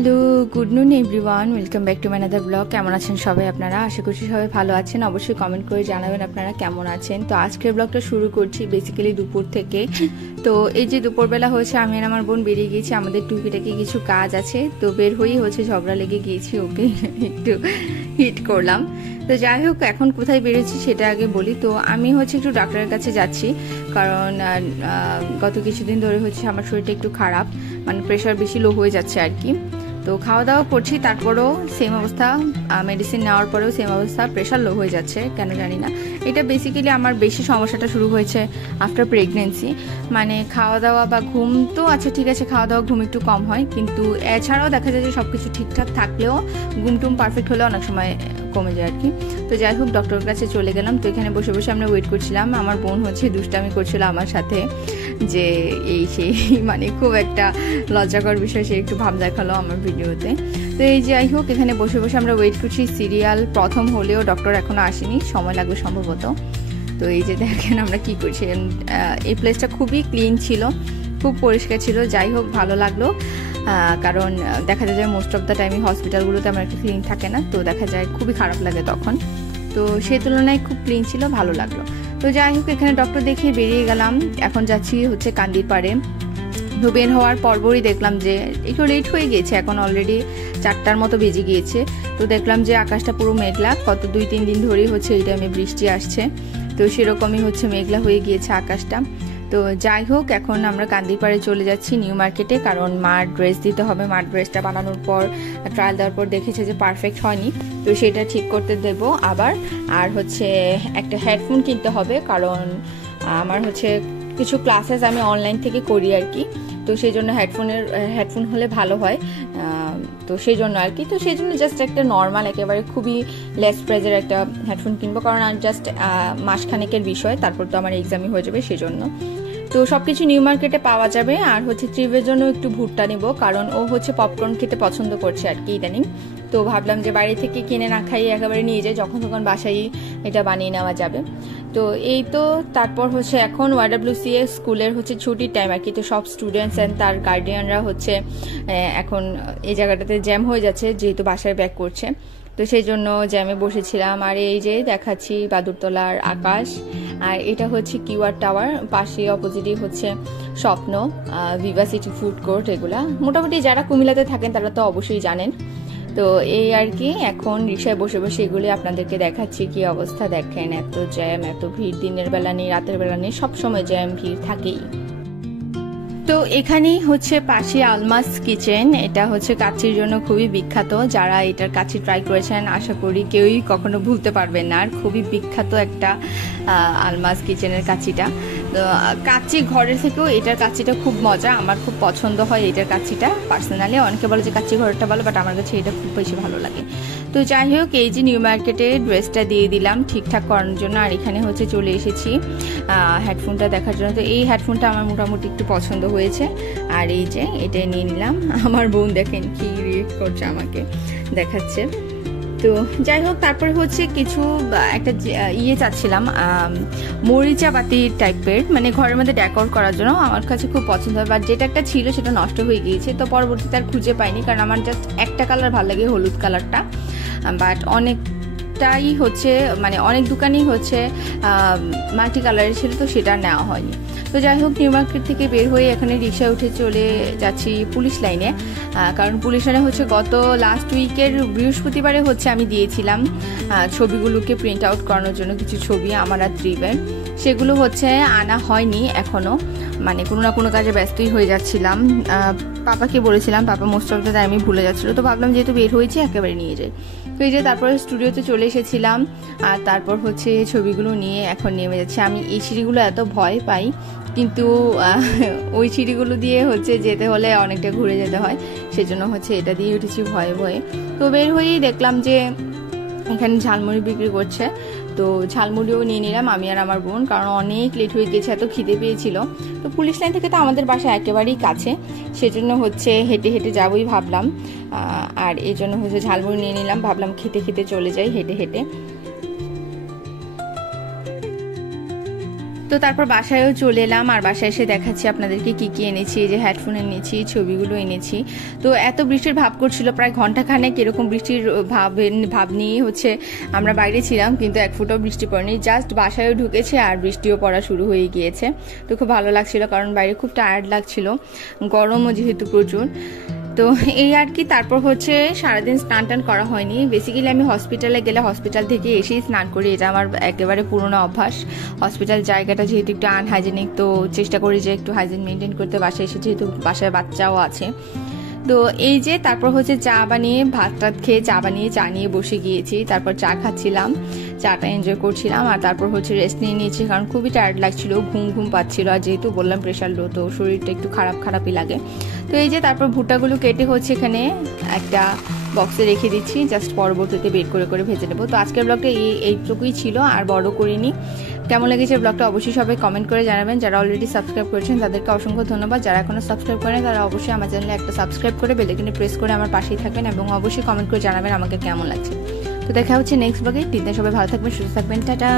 Hello, good নুন everyone, welcome back to my another blog. কেমন আছেন সবাই আপনারা? আশা করছি সবাই ভালো আছেন। অবশ্যই কমেন্ট করে জানাবেন আপনারা কেমন আছেন। তো আজকের ব্লগটা শুরু করছি বেসিক্যালি দুপুর থেকে। তো এই যে দুপুরবেলা হচ্ছে আমি আর আমার বোন বেরিয়ে গিয়েছি, আমাদের টুকিটাকি কিছু কাজ আছে। তো বের হয়েই হচ্ছে ঝগড়া লেগে গিয়েছি, ওকে একটু হিট করলাম। তো যাই হোক, এখন কোথায় বেরোচ্ছি সেটা আগে বলি। তো আমি হচ্ছে একটু ডাক্তারের কাছে যাচ্ছি, কারণ গত কিছুদিন ধরে হচ্ছে আমার শরীরটা একটু খারাপ, মানে প্রেশার বেশি লো হয়ে যাচ্ছে আর কি। তো খাওয়া দাওয়া করছি, তারপরেও সেম অবস্থা, মেডিসিন নেওয়ার পরেও সেম অবস্থা, প্রেশার লো হয়ে যাচ্ছে কেন জানি না। এটা বেসিক্যালি আমার বেশি সমস্যাটা শুরু হয়েছে আফটার প্রেগনেন্সি। মানে খাওয়া দাওয়া বা ঘুম তো আচ্ছা ঠিক আছে, খাওয়া দাওয়া ঘুম একটু কম হয়, কিন্তু এছাড়াও দেখা যায় যে সব কিছু ঠিকঠাক থাকলেও ঘুম টুম পারফেক্ট হলেও অনেক সময় কমে যায় আর কি। তো যাই হোক, ডক্টরের কাছে চলে গেলাম। তো এখানে বসে বসে আমরা ওয়েট করছিলাম। আমার বোন হচ্ছে দুষ্টামি করছিল আমার সাথে, যে এই সেই মানে খুব একটা লজ্জাকর বিষয়, সে একটু ভাব দেখালো আমার ভিডিওতে। তো এই যাই হোক, এখানে বসে বসে আমরা ওয়েট করছি। সিরিয়াল প্রথম হলেও ডক্টর এখনো আসেনি, সময় লাগবে সম্ভবত। তো এই যে দেখেন আমরা কি করছি। এই প্লেসটা খুবই ক্লিন ছিল, খুব পরিষ্কার ছিল। যাই হোক, ভালো লাগলো, কারণ দেখা যায় মোস্ট অফ দ্য টাইমই হসপিটালগুলোতে আমার একটু ক্লিন থাকে না, তো দেখা যায় খুবই খারাপ লাগে তখন। তো সেই তুলনায় খুব ক্লিন ছিল, ভালো লাগলো। তো যাই হোক, এখানে ডক্টর দেখিয়ে বেরিয়ে গেলাম। এখন যাচ্ছি হচ্ছে কান্দির পাড়ে। তো বের হওয়ার পরপরই দেখলাম যে একটু লেট হয়ে গিয়েছে, এখন অলরেডি 4টার মতো বেজে গিয়েছে। তো দেখলাম যে আকাশটা পুরো মেঘলা, গত 2-3 দিন ধরেই হচ্ছে এই টাইমে বৃষ্টি আসছে, তো সেরকমই হচ্ছে মেঘলা হয়ে গিয়েছে আকাশটা। তো যাই হোক, এখন আমরা কান্দিপাড়ে চলে যাচ্ছি নিউ মার্কেটে, কারণ মার ড্রেস দিতে হবে। মার ড্রেসটা বানানোর পর ট্রায়াল দেওয়ার পর দেখেছে যে পারফেক্ট হয়নি, তো সেটা ঠিক করতে দেব আবার। আর হচ্ছে একটা হেডফোন কিনতে হবে, কারণ আমার হচ্ছে কিছু ক্লাসেস আমি অনলাইন থেকে করি আর কি, তো সেই জন্য হেডফোন হলে ভালো হয়। তো সেই জন্য আর কি, তো সেই জন্য জাস্ট একটা নর্মাল একেবারে খুবই লেস প্রাইজের একটা হেডফোন কিনবো, কারণ আর জাস্ট মাসখানেকের বিষয়, তারপর তো আমার এক্সামই হয়ে যাবে সেই জন্য। তো সবকিছু নিউ মার্কেটে পাওয়া যাবে। আর হচ্ছে ট্রিপের জন্য একটু ভুট্টা নিব, কারণ ও হচ্ছে পপকর্ন খেতে পছন্দ করছে আর কি ইদানিং। তো ভাবলাম যে বাড়ি থেকে কিনে না খাইয়ে একেবারে নিয়ে যাই, যখন তখন বাসায় এটা বানিয়ে নেওয়া যাবে। তো এই তো, তারপর হচ্ছে এখন ওয়াইডব্লিউসিএ স্কুলের হচ্ছে ছুটির টাইম আর কি। তো সব স্টুডেন্টস অ্যান্ড তার গার্ডিয়ানরা হচ্ছে এখন এই জায়গাটাতে জ্যাম হয়ে যাচ্ছে, যেহেতু বাসায় ব্যাক করছে, তো সেই জন্য জ্যামে বসেছিলাম। আর এই যে দেখাচ্ছি বাদুরতলার আকাশ, আর এটা হচ্ছে কিউআর টাওয়ার, পাশে অপোজিটই হচ্ছে স্বপ্ন, ভিভাসিটি ফুড কোর্ট। এগুলা মোটামুটি যারা কুমিল্লাতে থাকেন তারা তো অবশ্যই জানেন। তো এই আর কি, এখন রিক্সায় বসে বসে এগুলি আপনাদেরকে দেখাচ্ছি কি অবস্থা। দেখেন, এত জ্যাম, এত ভিড়, দিনের বেলা নেই রাতের বেলা নেই, সবসময় জ্যাম ভিড় থাকেই। তো এখানেই হচ্ছে পাশে আলমাস কিচেন, এটা হচ্ছে কাচ্চির জন্য খুবই বিখ্যাত। যারা এটার কাচ্চি ট্রাই করেছেন আশা করি কেউই কখনো ভুলতে পারবেন না। আর খুবই বিখ্যাত একটা আলমাস কিচেনের কাচ্চিটা। তো কাচ্চি ঘরের থেকেও এটার কাচ্চিটা খুব মজা, আমার খুব পছন্দ হয় এটার কাচ্চিটা পার্সোনালি। অনেকে বলে যে কাচ্চি ঘরটা ভালো, বাট আমার কাছে এটা খুব বেশি ভালো লাগে। তো যাই হোক, এই যে নিউ মার্কেটে ড্রেসটা দিয়ে দিলাম ঠিকঠাক করানোর জন্য, আর এখানে হচ্ছে চলে এসেছি হেডফোনটা দেখার জন্য। তো এই হেডফোনটা আমার মোটামুটি একটু পছন্দ হয়েছে, আর এই যে এটাই নিয়ে নিলাম। আমার বোন দেখেন কি রিয়েক্ট করছে, আমাকে দেখাচ্ছে। তো যাই হোক, তারপরে হচ্ছে কিছু একটা চাচ্ছিলাম মরিচা বাতি টাইপের, মানে ঘরের মধ্যে ডেকোর করার জন্য, আমার কাছে খুব পছন্দ হয়। বাট যেটা একটা ছিল সেটা নষ্ট হয়ে গিয়েছে, তো পরবর্তীতে আর খুঁজে পাইনি, কারণ আমার জাস্ট একটা কালার ভালো লাগে, হলুদ কালারটা। বাট অনেকটাই হচ্ছে মানে অনেক দোকানেই হচ্ছে মাল্টি কালারের ছিল, তো সেটা নেওয়া হয়নি। তো যাই হোক, নিউ মার্কেট থেকে বের হয়ে এখানে রিক্সায় উঠে চলে যাচ্ছি পুলিশ লাইনে, কারণ পুলিশ লাইনে হচ্ছে গত লাস্ট উইকের বৃহস্পতিবারে হচ্ছে আমি দিয়েছিলাম ছবিগুলোকে প্রিন্ট আউট করানোর জন্য কিছু ছবি আমার আর ট্রিপের, সেগুলো হচ্ছে আনা হয়নি এখনো, মানে কোনো না কোনো কাজে ব্যস্তই হয়ে যাচ্ছিলাম। পাপাকে বলেছিলাম, পাপা মোস্ট অফ দ্য টাইমই ভুলে যাচ্ছিলো, তো ভাবলাম যেহেতু বের হয়েছি একেবারে নিয়ে যাই। তো এই যে তারপরে স্টুডিওতে চলে এসেছিলাম, আর তারপর হচ্ছে ছবিগুলো নিয়ে এখন নেমে যাচ্ছে। আমি এই সিঁড়িগুলো এত ভয় পাই, কিন্তু ওই সিঁড়িগুলো দিয়ে হচ্ছে যেতে হলে অনেকটা ঘুরে যেতে হয়, সেজন্য হচ্ছে এটা দিয়ে উঠেছি ভয়ে ভয়ে। তো বের হয়েই দেখলাম যে এখানে ঝালমুড়ি বিক্রি করছে, তো ঝালমুড়িও নিয়ে নিলাম আমি আর আমার বোন, কারণ অনেক লেট হয়ে গেছে, এত খিদে পেয়েছিল। তো পুলিশ লাইন থেকে তো আমাদের বাসা একেবারেই কাছে, সেজন্য হচ্ছে হেঁটে হেঁটে যাবোই ভাবলাম, আর এই জন্য হচ্ছে ঝালমুড়ি নিয়ে নিলাম, ভাবলাম খেতে খেতে চলে যাই হেঁটে হেঁটে। তো তারপর বাসায়ও চলে এলাম, আর বাসায় এসে দেখাচ্ছি আপনাদেরকে কি কি এনেছি। এই যে হেডফোন এনেছি, ছবিগুলো এনেছি। তো এত বৃষ্টির ভাব করছিল, প্রায় ঘন্টাখানেক এরকম বৃষ্টির ভাব নিয়েই হচ্ছে আমরা বাইরে ছিলাম, কিন্তু এক ফুটাও বৃষ্টি পড়েনি। জাস্ট বাসায়ও ঢুকেছে আর বৃষ্টিও পড়া শুরু হয়ে গিয়েছে। তো খুব ভালো লাগছিল, কারণ বাইরে খুব টায়ার্ড লাগছিল, গরমও যেহেতু প্রচুর। তো এই আর কি। তারপর হচ্ছে সারাদিন স্নান টান করা হয়নি। বেসিক্যালি আমি হসপিটালে গেলে হসপিটাল থেকে এসেই স্নান করি, এটা আমার একেবারে পুরোনো অভ্যাস। হসপিটাল জায়গাটা যেহেতু একটু আনহাইজেনিক, তো চেষ্টা করি যে একটু হাইজিন মেনটেন করতে। বাসায় এসে যেহেতু বাসায় বাচ্চাও আছে, তো এই যে তারপর হচ্ছে চা বানিয়ে, ভাত টাত খেয়ে চা বানিয়ে চা নিয়ে বসে গিয়েছি। তারপর চা খাচ্ছিলাম, চাটা এনজয় করছিলাম, আর তারপর হচ্ছে রেস্ট নিয়ে নিয়েছি, কারণ খুবই টায়ার্ড লাগছিল, ঘুম ঘুম পাচ্ছিল। আর যেহেতু বললাম প্রেশার লো, তো শরীরটা একটু খারাপই লাগে। তো এই যে তারপর ভুট্টাগুলো কেটে হচ্ছে এখানে একটা বক্সে রেখে দিচ্ছি, জাস্ট পরবর্তীতে বের করে করে ভেজে নেবো। তো আজকের ব্লগটা এইটুকুই ছিল, আর বড় করিনি। কেমন লেগেছে ব্লগটা অবশ্যই সবাই কমেন্ট করে জানাবেন। যারা অলরেডি সাবস্ক্রাইব করেছেন তাদেরকে অসংখ্য ধন্যবাদ। যারা এখনো সাবস্ক্রাইব করেন তারা অবশ্যই আমার চ্যানেলে একটা সাবস্ক্রাইব করে বেল আইকনে প্রেস করে আমার পাশেই থাকবেন, এবং অবশ্যই কমেন্ট করে জানাবেন আমাকে কেমন লাগছে। তো দেখা হচ্ছে নেক্সট ব্লগে। দিন সবাই ভালো থাকবেন, সুস্থ থাকবেন, টাটা।